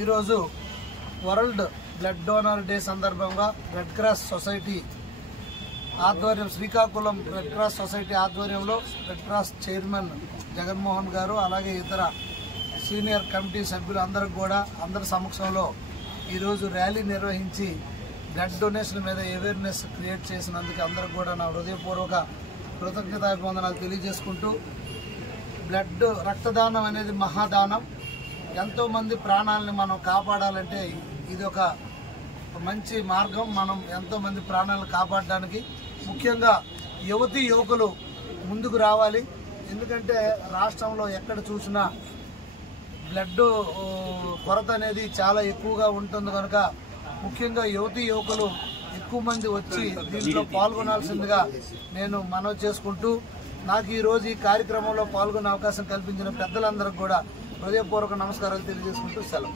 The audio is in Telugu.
ఈరోజు వరల్డ్ బ్లడ్ డోనర్ డే సందర్భంగా రెడ్ క్రాస్ సొసైటీ ఆధ్వర్యం శ్రీకాకుళం రెడ్ క్రాస్ సొసైటీ ఆధ్వర్యంలో రెడ్ క్రాస్ చైర్మన్ జగన్మోహన్ గారు అలాగే ఇతర సీనియర్ కమిటీ సభ్యులు అందరి సమక్షంలో ఈరోజు ర్యాలీ నిర్వహించి బ్లడ్ డొనేషన్ మీద అవేర్నెస్ క్రియేట్ చేసినందుకు అందరికి కూడా నా హృదయపూర్వక కృతజ్ఞతాభివందనాలు తెలియజేసుకుంటూ, బ్లడ్ రక్తదానం అనేది మహాదానం. ఎంతోమంది ప్రాణాలను మనం కాపాడాలంటే ఇది ఒక మంచి మార్గం. మనం ఎంతోమంది ప్రాణాలను కాపాడడానికి ముఖ్యంగా యువకులు ముందుకు రావాలి. ఎందుకంటే రాష్ట్రంలో ఎక్కడ చూసినా బ్లడ్ కొరత అనేది చాలా ఎక్కువగా ఉంటుంది కనుక ముఖ్యంగా యువకులు ఎక్కువ మంది వచ్చి దీంట్లో పాల్గొనాల్సిందిగా నేను మనవి చేసుకుంటూ, నాకు ఈరోజు ఈ కార్యక్రమంలో పాల్గొనే అవకాశం కల్పించిన పెద్దలందరికీ కూడా హృదయపూర్వక నమస్కారాలు తెలియజేసుకుంటూ సెలవు.